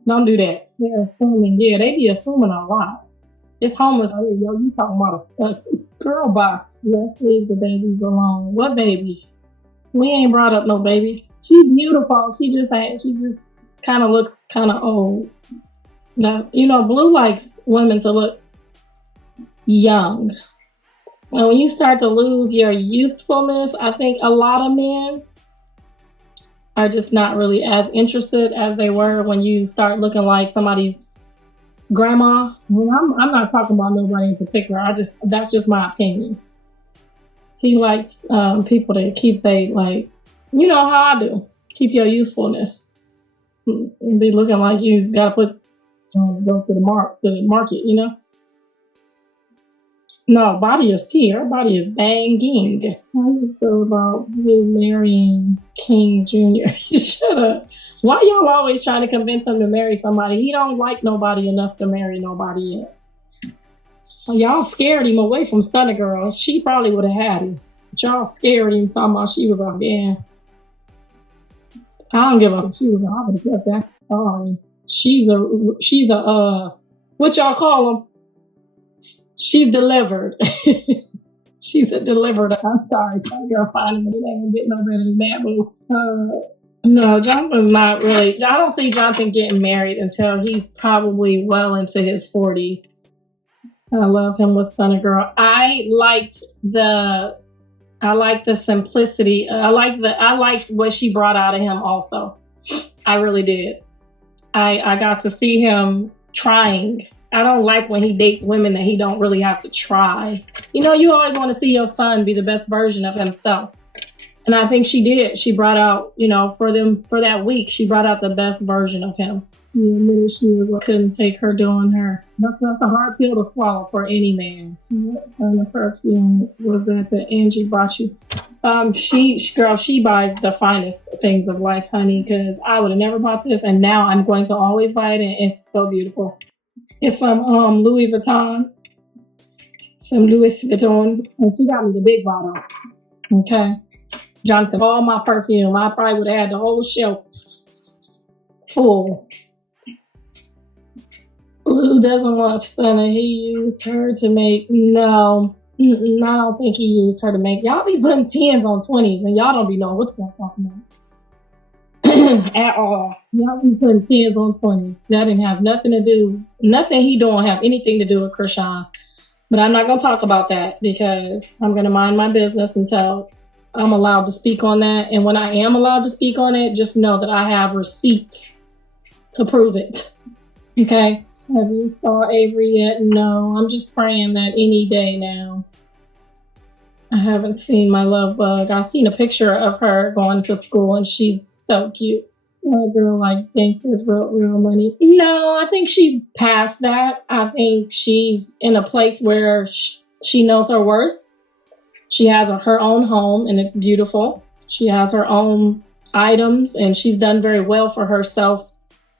Don't do that. They're assuming. Yeah, they be assuming a lot. It's homeless. Oh, yo, you talking about a girl box. Let's leave the babies alone. What babies? We ain't brought up no babies. She's beautiful. She just kind of looks kind of old. Now, you know, Blue likes women to look young. And when you start to lose your youthfulness, I think a lot of men are just not really as interested as they were when you start looking like somebody's grandma. Well, I'm not talking about nobody in particular. That's just my opinion. He likes people that keep like, you know how I do. Keep your youthfulness and be looking like you gotta go to the market, you know. No, body is tea. Her body is banging. How do you feel about Blue marrying King Jr.? Shut up. Why y'all always trying to convince him to marry somebody? He don't like nobody enough to marry nobody yet. Y'all scared him away from Stunna Girl. She probably would have had him. But y'all scared him talking about she was a man. I don't give a. She was. I would have kept that. Sorry. She's a what y'all call them? She's delivered. She's a delivered. I'm sorry, my girl finding it ain't gonna get no better than that. But no, Jonathan's not really. I don't see Jonathan getting married until he's probably well into his 40s. I love him with Stunna Girl. I liked the simplicity. I liked what she brought out of him also. I really did. I got to see him trying. I don't like when he dates women that he don't really have to try. You know, you always want to see your son be the best version of himself. And I think she did. She brought out, you know, for that week, she brought out the best version of him. She couldn't take her doing her. That's a hard pill to swallow for any man. And the perfume was that the Angie bought you. She buys the finest things of life, honey, because I would have never bought this, and now I'm going to always buy it, and it's so beautiful. It's some Louis Vuitton. And she got me the big bottle. Okay. Jonathan, all my perfume. I probably would have had the whole shelf full. Lou doesn't want Stunna. He used her to make. No. I don't think he used her to make. Y'all be putting 10s on 20s, and y'all don't be knowing what the fuck I'm talking about. At all. Y'all be putting 10s on 20s. That didn't have nothing to do. Nothing he don't have anything to do with CHRISEAN. But I'm not going to talk about that because I'm going to mind my business until I'm allowed to speak on that. And when I am allowed to speak on it, just know that I have receipts to prove it. Okay? Have you saw Avery yet? No. I'm just praying that any day now. I haven't seen my love bug. I've seen a picture of her going to school and she's so cute. A girl like thinks there's real money. No, I think she's past that. I think she's in a place where she knows her worth. She has her own home and it's beautiful. She has her own items and she's done very well for herself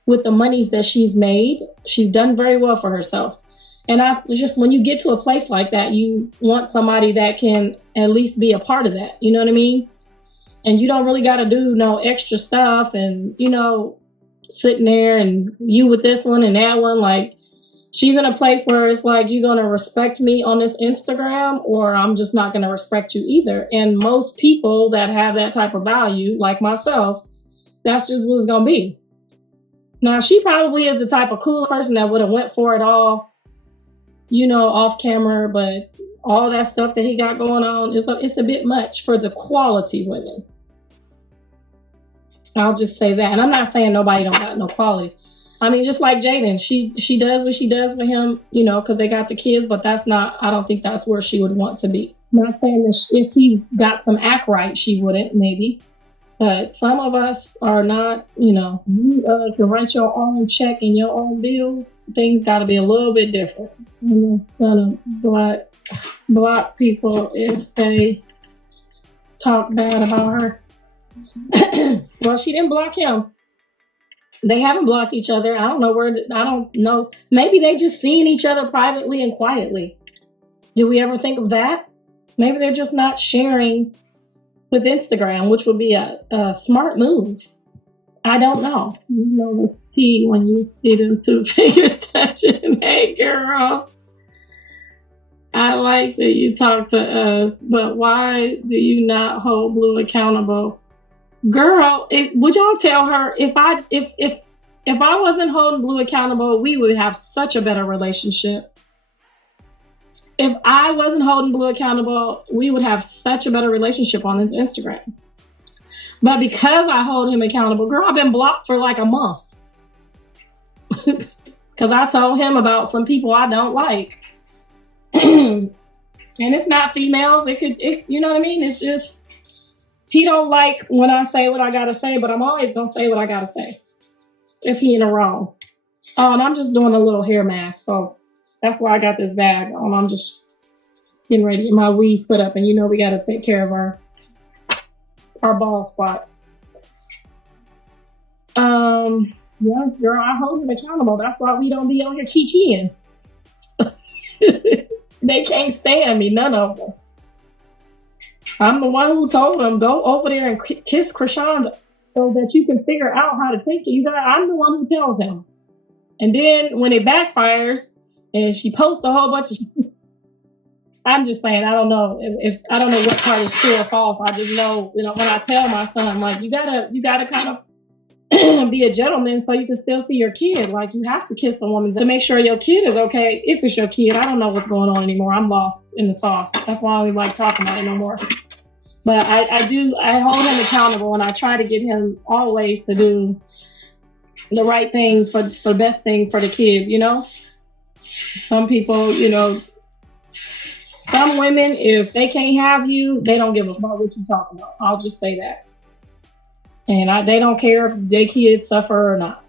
with the monies that she's made. She's done very well for herself. And when you get to a place like that, you want somebody that can at least be a part of that. You know what I mean? And you don't really got to do no extra stuff and, you know, sitting there and you with this one and that one. Like, she's in a place where it's like, you're going to respect me on this Instagram or I'm just not going to respect you either. And most people that have that type of value, like myself, that's just what it's going to be. Now, she probably is the type of cool person that would have went for it all, you know, off camera, but all that stuff that he got going on, it's a bit much for the quality women. I'll just say that. And I'm not saying nobody don't got no quality. I mean, just like Jaidyn, she does what she does for him, you know, because they got the kids, but I don't think that's where she would want to be. I'm not saying that if he got some act right, she wouldn't, maybe. But some of us are not, you know, you can write your own check and your own bills. Things got to be a little bit different. I'm going to block people if they talk bad about her. Well, she didn't block him. They haven't blocked each other. I don't know. Maybe they just seeing each other privately and quietly. Did we ever think of that? Maybe they're just not sharing with Instagram, which would be a smart move. I don't know. You know the tea when you see them two fingers touching. Hey, girl. I like that you talk to us, but why do you not hold Blue accountable? Girl, would y'all tell her if I wasn't holding Blue accountable, we would have such a better relationship. If I wasn't holding Blue accountable, we would have such a better relationship on his Instagram. But because I hold him accountable, girl, I've been blocked for like a month. Because I told him about some people I don't like. And it's not females. You know what I mean? It's just, he don't like when I say what I gotta say, but I'm always gonna say what I gotta say. If he in the wrong. Oh, and I'm just doing a little hair mask, so that's why I got this bag on. I'm just getting ready to get my weave put up, and you know we gotta take care of our bald spots. Yeah, girl, I hold him accountable. That's why we don't be on here kikiing. They can't stand me, none of them. I'm the one who told them, go over there and kiss CHRISEAN so that you can figure out how to take it. I'm the one who tells him. And then when it backfires and she posts a whole bunch of I'm just saying, I don't know if I don't know what part is true or false. I just know, when I tell my son, like, you gotta kind of be a gentleman so you can still see your kid. Like, you have to kiss a woman to make sure your kid is okay. If it's your kid, I don't know what's going on anymore. I'm lost in the sauce. That's why I don't even like talking about it no more. But I hold him accountable, and I try to get him always to do the right thing for the best thing for the kids, Some people, some women, if they can't have you, they don't give a fuck what you're talking about. I'll just say that. And they don't care if their kids suffer or not.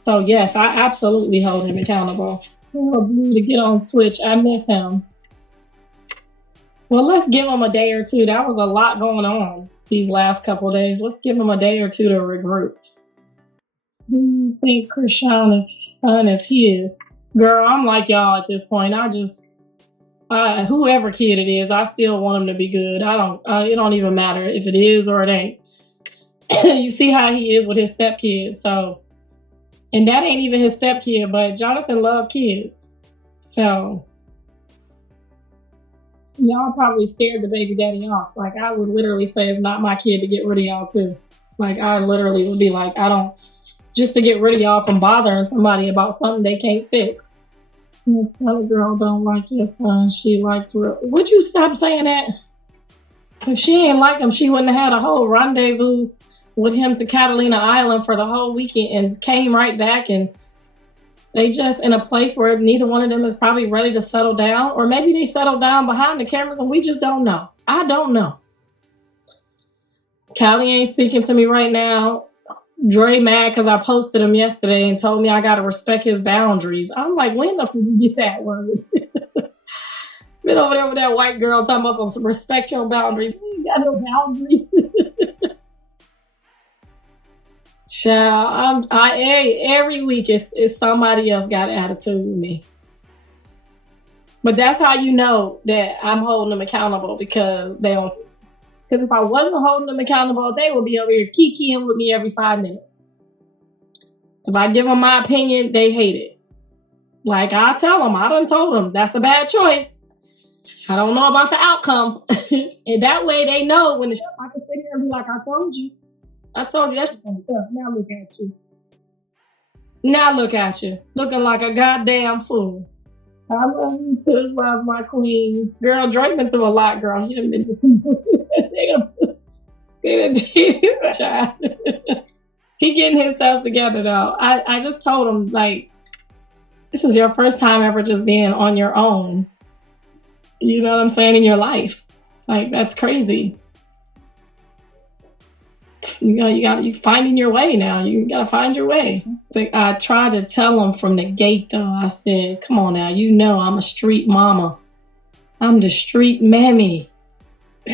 So yes, I absolutely hold him accountable. Blue to get on Twitch. I miss him. Well, let's give him a day or two. That was a lot going on these last couple of days. Let's give him a day or two to regroup. Do you think CHRISEAN's son is his? Girl, I'm like y'all at this point. Whoever kid it is, I still want him to be good. It don't even matter if it is or it ain't. You see how he is with his stepkid. So, and that ain't even his stepkid, but Jonathan loved kids. So, y'all probably scared the baby daddy off. Like, I would literally say it's not my kid to get rid of y'all too. Like, I literally would be like, just to get rid of y'all from bothering somebody about something they can't fix. This other girl don't like your son. She likes real. Would you stop saying that? If she ain't like him, she wouldn't have had a whole rendezvous with him to Catalina Island for the whole weekend and came right back, and they just in a place where neither one of them is probably ready to settle down, or maybe they settled down behind the cameras and we just don't know. I don't know. Callie ain't speaking to me right now. Dre mad because I posted him yesterday and told me I got to respect his boundaries. I'm like, when the fuck did you get that word? Been over there with that white girl talking about some respect your boundaries. You got no boundaries. Child, every week it's somebody else got attitude with me. But that's how you know that I'm holding them accountable, because they don't. Because if I wasn't holding them accountable, they would be over here kikiing with me every 5 minutes. If I give them my opinion, they hate it. Like, I tell them, I done told them, that's a bad choice. I don't know about the outcome. And that way they know when I can sit here and be like, I told you that's just funny stuff. Now look at you. Looking like a goddamn fool. I love you too, love my queen. Girl, Drake been through a lot, girl. He done been through He getting himself together though. I just told him, like, this is your first time ever just being on your own. You know what I'm saying? In your life. Like, that's crazy. You finding your way now. You gotta find your way. Like, I tried to tell him from the gate though. I said, come on now, I'm a street mama. I'm the street mammy.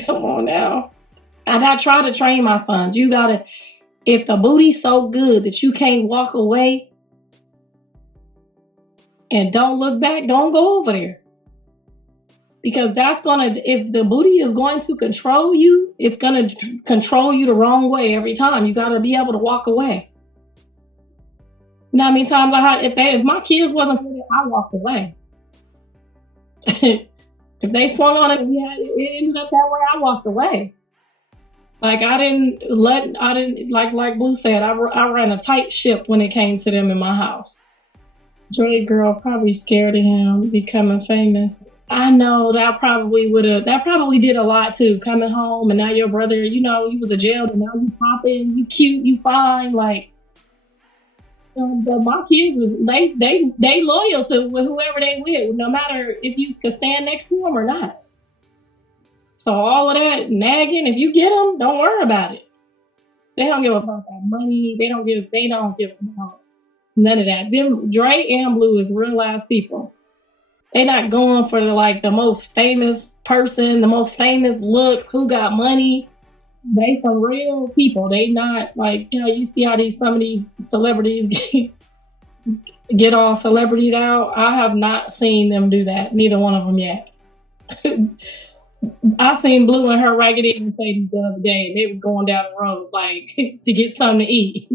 Come on now. And I try to train my sons. You gotta, if the booty's so good that you can't walk away and don't look back, don't go over there. Because if the booty is going to control you, it's going to control you the wrong way every time. You got to be able to walk away. You know how many times if my kids wasn't for it, I walked away. If they swung on it, it ended up that way, I walked away. Like, like Blue said, I ran a tight ship when it came to them in my house. Dre girl probably scared of him becoming famous. I know that probably did a lot too. Coming home and now your brother, you was a jail, and now you popping, you cute, you fine. Like, my kids, they loyal to whoever they with, no matter if you could stand next to them or not. So all of that nagging, if you get them, don't worry about it. They don't give a fuck about money. They don't give a fuck. None of that. Them Dre and Blue is real ass people. They not going for the most famous person, the most famous looks, who got money. They some real people. They not like, you see how some of these celebrities get all celebritied out. I have not seen them do that. Neither one of them yet. I seen Blue and her Raggedy Mercedes the other day. They were going down the road to get something to eat.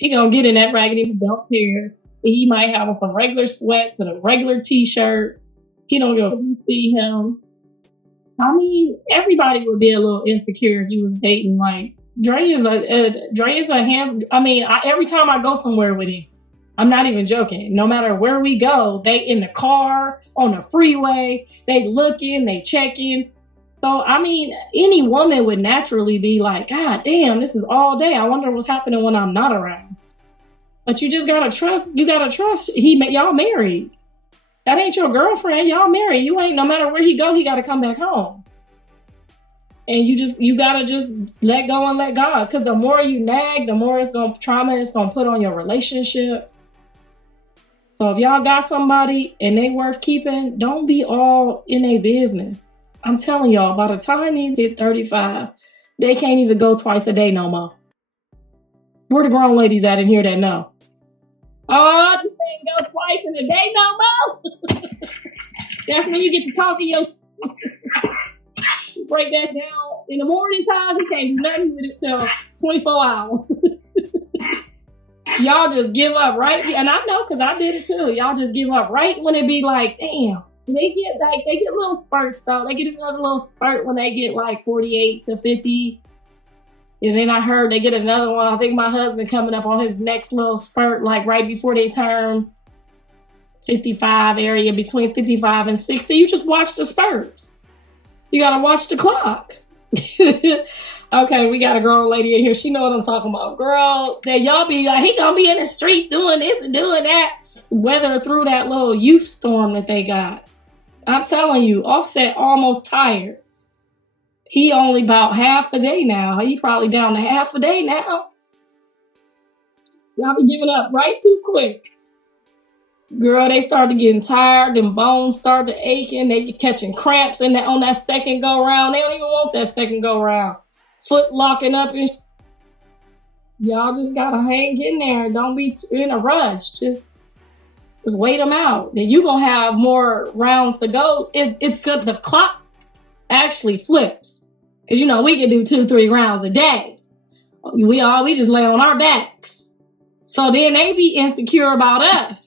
He gonna get in that raggedy belt pair. He might have on some regular sweats and a regular t-shirt. He don't go see him. I mean, everybody would be a little insecure if you was dating. Like Dre is a hand. I mean, every time I go somewhere with him, I'm not even joking. No matter where we go, they in the car, on the freeway, they looking, they checking. So I mean, any woman would naturally be like, God damn, this is all day. I wonder what's happening when I'm not around. But you just gotta trust. You gotta trust. Y'all married. That ain't your girlfriend. Y'all married. You ain't. No matter where he go, he gotta come back home. And you gotta just let go and let God. Because the more you nag, the more trauma it's gonna put on your relationship. So if y'all got somebody and they worth keeping, don't be all in their business. I'm telling y'all, by the time they hit 35, they can't even go twice a day no more. Where the grown ladies at in here that know? Oh, you can't go twice in a day no more. That's when you get to talk to your break that down. In the morning time, you can't do nothing with it till 24 hours. Y'all just give up, right? And I know, because I did it too. Y'all just give up right when it be like, damn. They get little spurts though. They get another little spurt when they get like 48 to 50. And then I heard they get another one. I think my husband coming up on his next little spurt, like right before they turn 55 area, between 55 and 60. You just watch the spurts. You gotta watch the clock. Okay, we got a grown lady in here. She know what I'm talking about. Girl, that y'all be like, he gonna be in the street doing this and doing that. Weather through that little youth storm that they got. I'm telling you, Offset almost tired. He only about half a day now. He probably down to half a day now. Y'all be giving up right too quick. Girl, they started getting tired. Them bones started aching. They be catching cramps on that second go round. They don't even want that second go round. Foot locking up and y'all just gotta hang in there. Don't be in a rush. Just wait them out. Then you gonna have more rounds to go. It's good. The clock actually flips. Cause you know we can do 2-3 rounds a day. We just lay on our backs. So then they be insecure about us.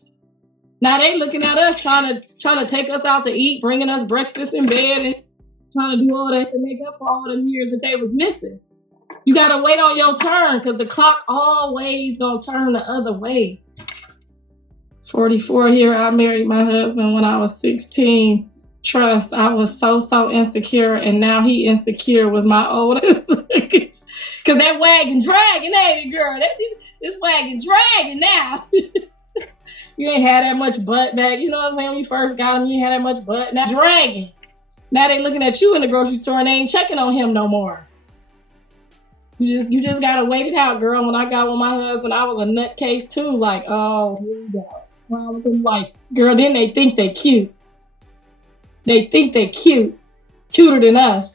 Now they looking at us trying to take us out to eat, bringing us breakfast in bed, and trying to do all that to make up for all the years that they was missing. You gotta wait on your turn, cause the clock always gonna turn the other way. 44 here. I married my husband when I was 16. Trust, I was so insecure, and now he insecure with my oldest. Cause that wagon dragging, ain't it, girl? This wagon dragging now. You ain't had that much butt back. You know what I'm saying? When you first got him, you ain't had that much butt. Now dragging. Now they looking at you in the grocery store and they ain't checking on him no more. You just gotta wait it out, girl. When I got with my husband, I was a nutcase too. Like, oh, here we go. Well, like, girl, then they think they cute. They think they cute. Cuter than us.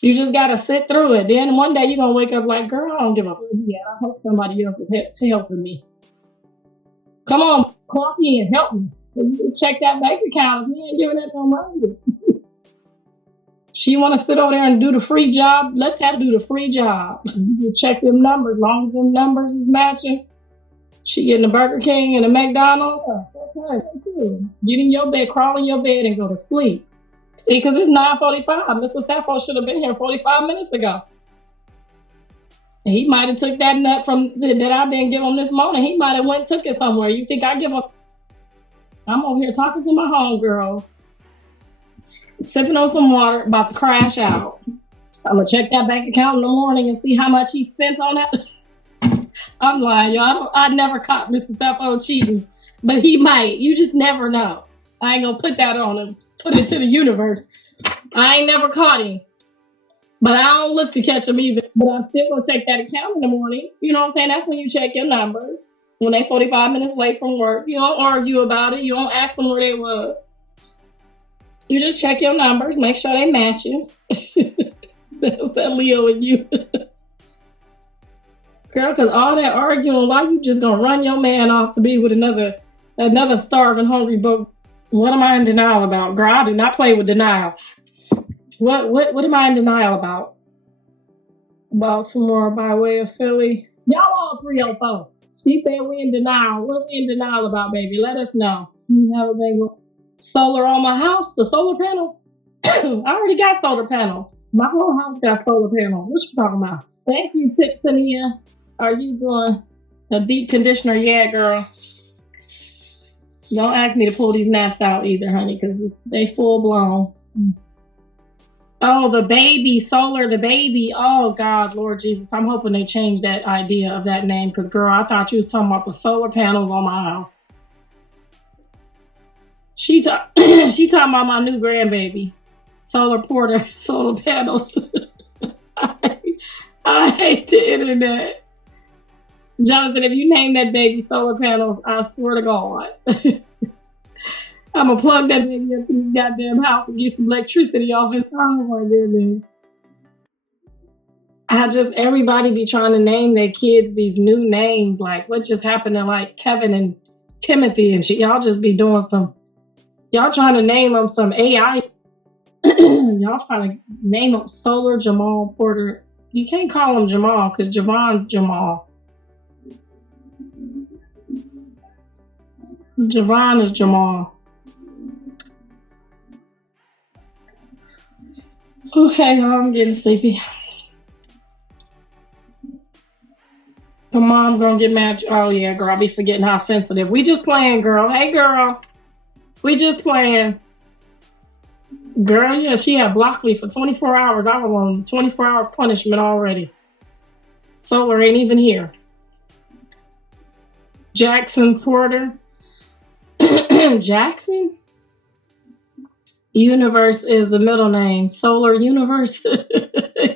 You just gotta sit through it. Then one day you're gonna wake up like, girl, I don't give a fuck. Yeah, I hope somebody else is helping me. Come on, clock in, help me. You check that bank account. He ain't giving that no money. She want to sit over there and do the free job. Let that do the free job. You check them numbers. As long as them numbers is matching, she getting a Burger King and a McDonald's. Okay. Get in your bed, crawl in your bed, and go to sleep. See, because it's 9:45. Mr. Sappho should have been here 45 minutes ago. And he might have took that nut that I didn't give him this morning. He might have went and took it somewhere. You think I give a... I'm over here talking to my homegirl, sipping on some water, about to crash out. I'm going to check that bank account in the morning and see how much he spent on that. I'm lying, y'all. I never caught Mr. Sappho cheating, but he might. You just never know. I ain't going to put that on him. Put it to the universe. I ain't never caught him. But I don't look to catch them either. But I'm still going to check that account in the morning. You know what I'm saying? That's when you check your numbers. When they 45 minutes late from work. You don't argue about it. You don't ask them where they were. You just check your numbers. Make sure they match you. That's that Leo in you. Girl, because all that arguing, why you just going to run your man off to be with another starving, hungry book? What am I in denial about? Girl, I do not play with denial. What am I in denial about? Baltimore by way of Philly. Y'all all 304. She said we in denial. What we in denial about, baby? Let us know. You have a baby. Solar on my house, the solar panels. I already got solar panels. My whole house got solar panels. What you talking about? Thank you, Tania. Are you doing a deep conditioner? Yeah, girl. Don't ask me to pull these naps out either, honey, because they full blown. Oh, the baby, Solar, the baby. Oh, God, Lord Jesus. I'm hoping they change that idea of that name because, girl, I thought you was talking about the solar panels on my house. She talking about my new grandbaby. Solar Porter, solar panels. I hate the internet. Jonathan, if you name that baby solar panels, I swear to God. I'm going to plug that baby up in his goddamn house and get some electricity off his. Oh, my goodness. Everybody be trying to name their kids these new names. Like, what just happened to, like, Kevin and Timothy and shit? Y'all just be doing y'all trying to name them some AI. Y'all trying to name them Solar Jamal Porter. You can't call him Jamal because Javon's Jamal. Javon is Jamal. Okay, I'm getting sleepy. The mom's gonna get mad. Oh yeah, girl, I be forgetting how sensitive. We just playing, girl. Hey, girl. We just playing. Girl, yeah, she had blocked me for 24 hours. I was on 24-hour punishment already. Solar ain't even here. Jackson Porter. Jackson? Universe is the middle name. Solar Universe.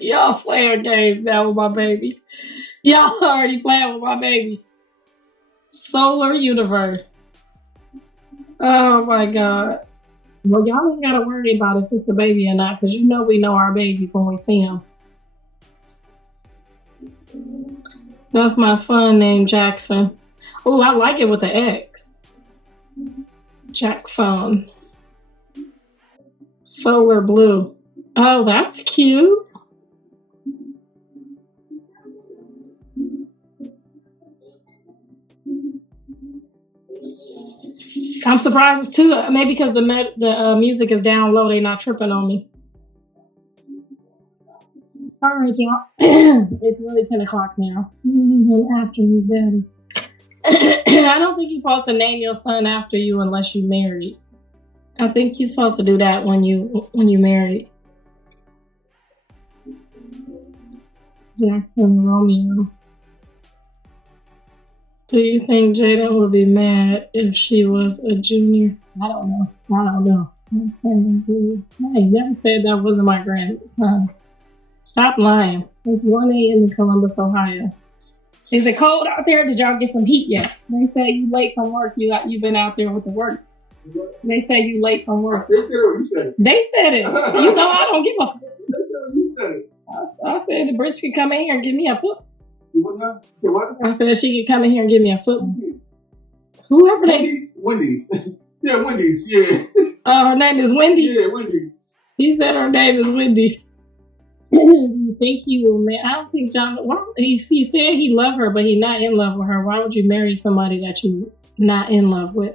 Y'all playing games now with my baby. Y'all already playing with my baby. Solar Universe. Oh my God. Well, y'all ain't gotta worry about if it's the baby or not, because you know we know our babies when we see them. That's my son named Jackson. Oh, I like it with the X. Jackson. Solar Blue. Oh, that's cute. I'm surprised too. Maybe because the music is down low, they not tripping on me. All right, y'all. It's really 10 o'clock now. After his daddy. I don't think you're supposed to name your son after you unless you're married. I think you're supposed to do that when you married. Jackson Romeo. Do you think Jaidyn would be mad if she was a junior? I don't know. I never said that wasn't my grandson. Stop lying. It's 1 a.m. in Columbus, Ohio. Is it cold out there? Did y'all get some heat yet? They say you late from work. You've been out there with the work. They say you late from work. They said it or you said it? They said it. You know I don't give a. They said you said it. I said the bitch could come in here and give me a foot. What? I said she could come in here and give me a foot. Whoever they. Wendy's. Yeah, Wendy's. Yeah. Her name is Wendy. Yeah, Wendy's. He said her name is Wendy. Thank you, man. I don't think John. He said he loved her, but he's not in love with her. Why would you marry somebody that you not in love with?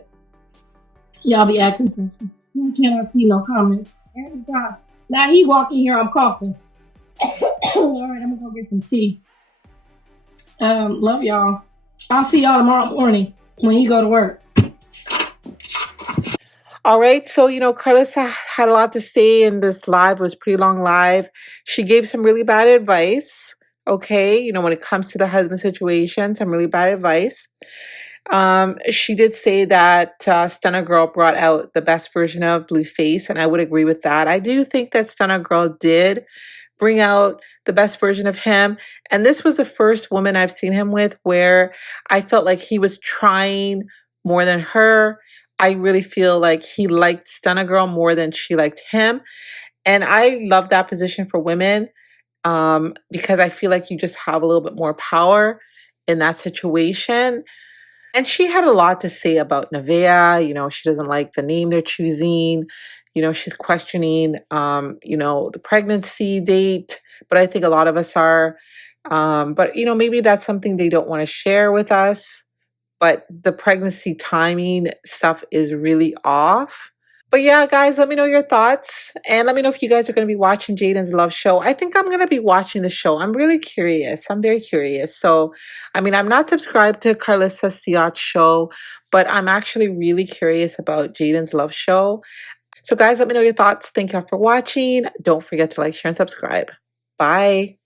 Y'all be asking questions. Why can't I see no comments? Every time. Now he walking here, I'm coughing. All right, I'm gonna go get some tea. Love y'all. I'll see y'all tomorrow morning when he go to work. All right, so Karlissa had a lot to say in this live. It was a pretty long live. She gave some really bad advice. Okay, when it comes to the husband situation, some really bad advice. She did say that Stunna Girl brought out the best version of Blueface, and I would agree with that. I do think that Stunna Girl did bring out the best version of him, and this was the first woman I've seen him with where I felt like he was trying more than her. I really feel like he liked Stunna Girl more than she liked him, and I love that position for women because I feel like you just have a little bit more power in that situation. And she had a lot to say about Neveah. She doesn't like the name they're choosing. She's questioning, the pregnancy date. But I think a lot of us are. But you know, maybe that's something they don't want to share with us. But the pregnancy timing stuff is really off. But yeah, guys, let me know your thoughts. And let me know if you guys are going to be watching Jaidyn's Love Show. I think I'm going to be watching the show. I'm really curious. I'm very curious. So, I mean, I'm not subscribed to Karlissa's CH show, but I'm actually really curious about Jaidyn's Love Show. So, guys, let me know your thoughts. Thank y'all for watching. Don't forget to like, share, and subscribe. Bye.